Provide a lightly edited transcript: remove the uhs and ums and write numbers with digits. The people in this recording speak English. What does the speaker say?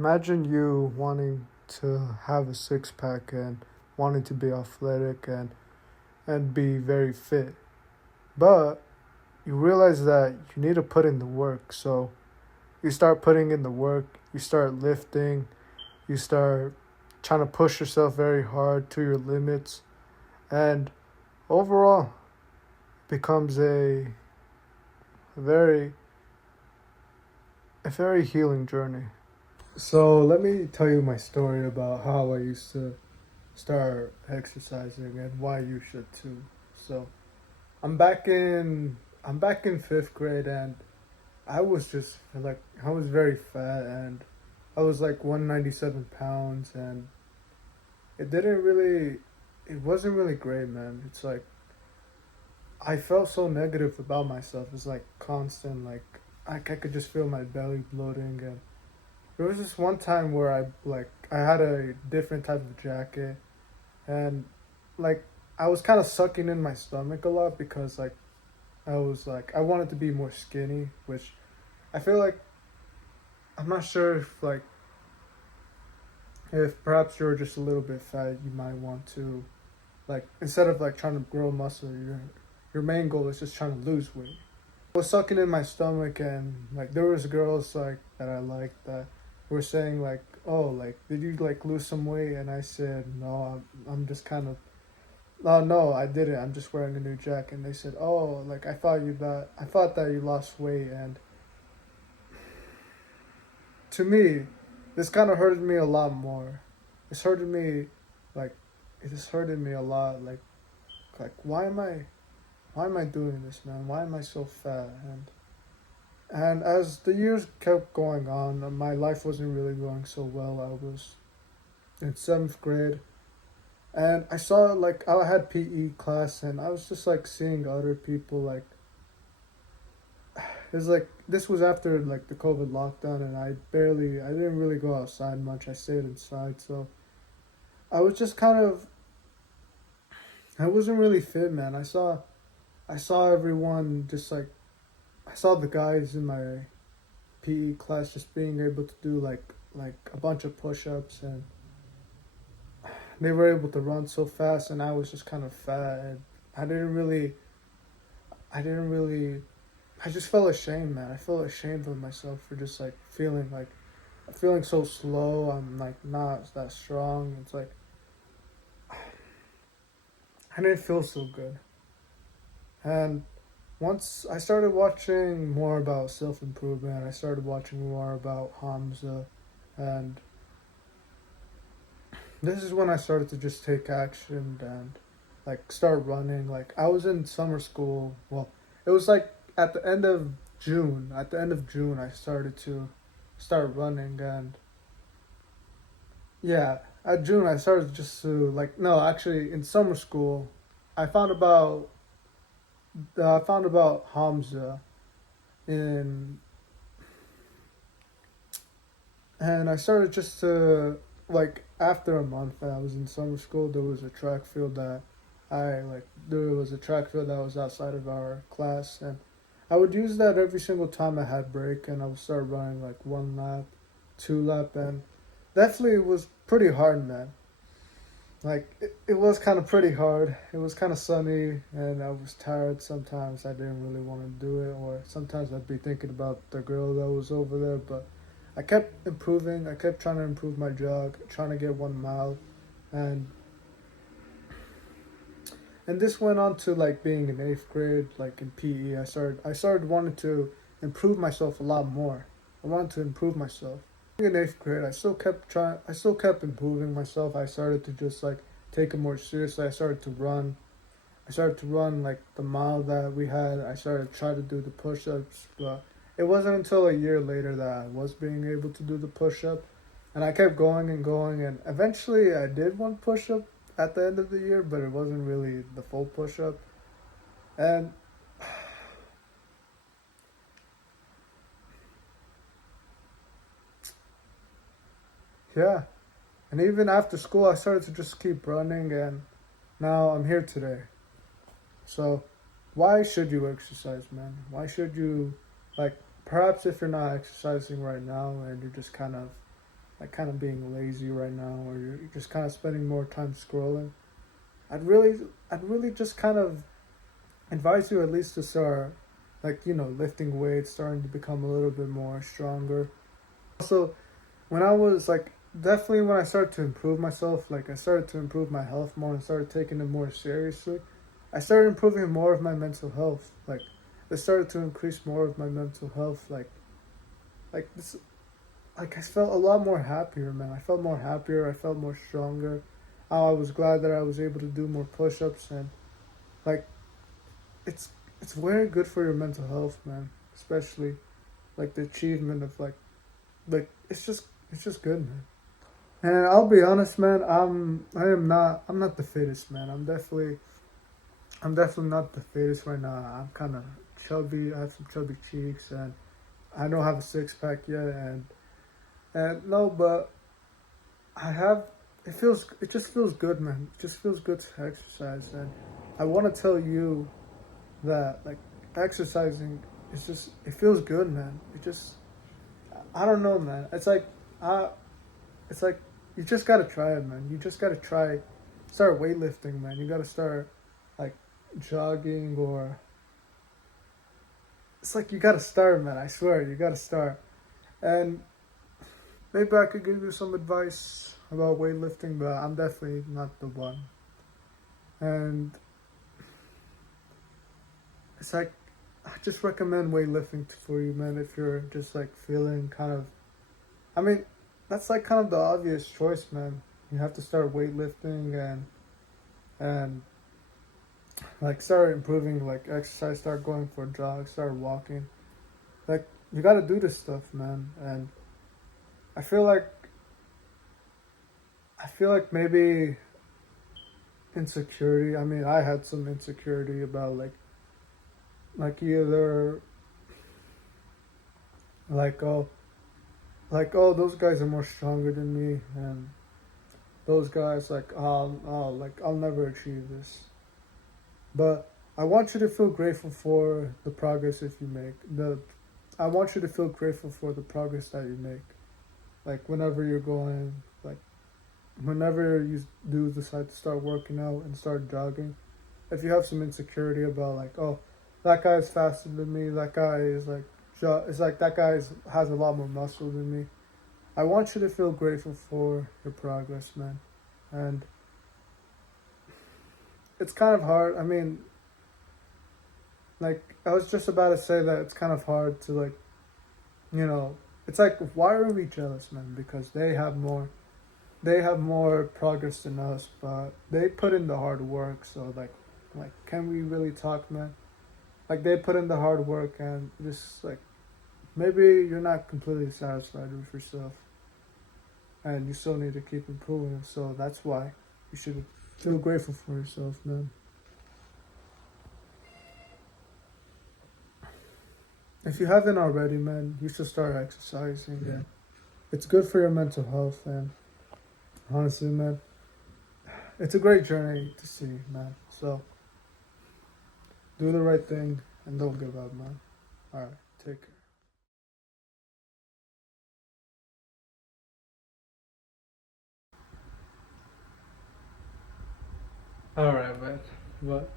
Imagine you wanting to have a six pack and wanting to be athletic and be very fit. But you realize that you need to put in the work. So you start putting in the work, you start lifting, you start trying to push yourself very hard to your limits. And overall, it becomes very a very healing journey. So let me tell you my story about how I used to start exercising and why you should too. So I'm back in I'm back in fifth grade, and I was just like I was very fat, and I was like 197 pounds, and it didn't really it wasn't really great, man. It's like I felt so negative about myself. It's like constant, I could just feel my belly bloating. And there was this one time where I had a different type of jacket, and like I was kind of sucking in my stomach a lot because I wanted to be more skinny, which I feel like I'm not sure if perhaps you're just a little bit fat, you might want to, like, instead of like trying to grow muscle, your main goal is just trying to lose weight. I was sucking in my stomach, and like there was girls like that I liked that were saying like, "Oh, like did you like lose some weight?" And I said, "No, I'm just kind of." Oh no, I didn't. I'm just wearing a new jacket. And they said, "Oh, like I thought that you lost weight." And to me, this kind of hurted me a lot more. This hurted me, like, it just hurted me a lot. Like why am I doing this, man? Why am I so fat? And as the years kept going on, my life wasn't really going so well. I was in seventh grade, and I saw like I had PE class, and I was just like seeing other people like it was like this was after like the COVID lockdown, and I didn't really go outside much. I stayed inside, so I was just kind of I wasn't really fit, man. I saw everyone just like I saw the guys in my PE class just being able to do like a bunch of push-ups, and they were able to run so fast, and I was just kind of fat, and I didn't really I didn't really I just felt ashamed, man. I felt ashamed of myself for just like feeling so slow. I'm like not that strong. It's like I didn't feel so good. And once I started watching more about self improvement, I started watching more about Hamza, and this is when I started to just take action and like start running. Like I was in summer school. Well, it was like at the end of June. At the end of June, I started to start running, and yeah, at June I started just to like no, actually in summer school, I found about I found about Hamza in and I started just to like after a month that I was in summer school, there was a track field that there was a track field that was outside of our class, and I would use that every single time I had break, and I would start running like one lap, two lap, and definitely it was pretty hard, man. Like it was kind of pretty hard. It was kind of sunny, and I was tired. Sometimes I didn't really want to do it, or sometimes I'd be thinking about the girl that was over there. But I kept improving. I kept trying to improve my jog, trying to get 1 mile, and and this went on to like being in eighth grade, like in PE. I started wanting to improve myself a lot more. I wanted to improve myself. In eighth grade, I still kept improving myself. I started to just like take it more seriously. I started to run like the mile that we had. I started to try to do the push-ups, but it wasn't until a year later that I was being able to do the push-up. And I kept going and going, and eventually I did one push-up at the end of the year, but it wasn't really the full push-up. And yeah, and even after school, I started to just keep running, and now I'm here today. So, why should you exercise, man? Why should you, like, perhaps if you're not exercising right now and you're just kind of like kind of being lazy right now, or you're just kind of spending more time scrolling, I'd really, I'd really just kind of advise you at least to start, like lifting weights, starting to become a little bit more stronger. Also, when I was like definitely when I started to improve myself, like I started to improve my health more and started taking it more seriously. I started improving more of my mental health. Like I started to increase more of my mental health. Like this, like I felt a lot more happier, man. I felt more happier. I felt more stronger. I was glad that I was able to do more push-ups and like it's it's very good for your mental health, man. Especially like the achievement of like it's just good, man. And I'll be honest, man. I'm not the fittest, man. I'm definitely not the fittest right now. I'm kind of chubby. I have some chubby cheeks, and I don't have a six pack yet. And no, but I have. It feels. It just feels good, man. It just feels good to exercise, and I want to tell you that like exercising is just. It feels good, man. It just. I don't know, man. I it's like you just gotta try it, man. You just gotta try, start weightlifting, man. You gotta start like jogging or it's like you gotta start, man. I swear, you gotta start. And maybe I could give you some advice about weightlifting, but I'm definitely not the one. And it's like I just recommend weightlifting for you, man. If you're just like feeling kind of, I mean, that's like kind of the obvious choice, man. You have to start weightlifting and like start improving like exercise, start going for jogs, start walking. Like you got to do this stuff, man. And I feel like I feel like maybe insecurity. I mean, I had some insecurity about like either like oh those guys are more stronger than me and those guys like I'll never achieve this. But I want you to feel grateful for the progress if you make the I want you to feel grateful for the progress that you make. Like whenever you're going, like whenever you do decide to start working out and start jogging, if you have some insecurity about like, oh, that guy is faster than me, that guy is like, it's like that guy has a lot more muscle than me. I want you to feel grateful for your progress, man. And it's kind of hard. I mean, like I was just about to say that it's kind of hard to like, you know, it's like why are we jealous, man? Because they have more progress than us, but they put in the hard work. So like, can we really talk, man? Like they put in the hard work, and just like maybe you're not completely satisfied with yourself, and you still need to keep improving. So that's why you should feel grateful for yourself, man. If you haven't already, man, you should start exercising. Yeah, it's good for your mental health, and honestly, man, it's a great journey to see, man. So do the right thing and don't give up, man. All right, take care. All right, man. But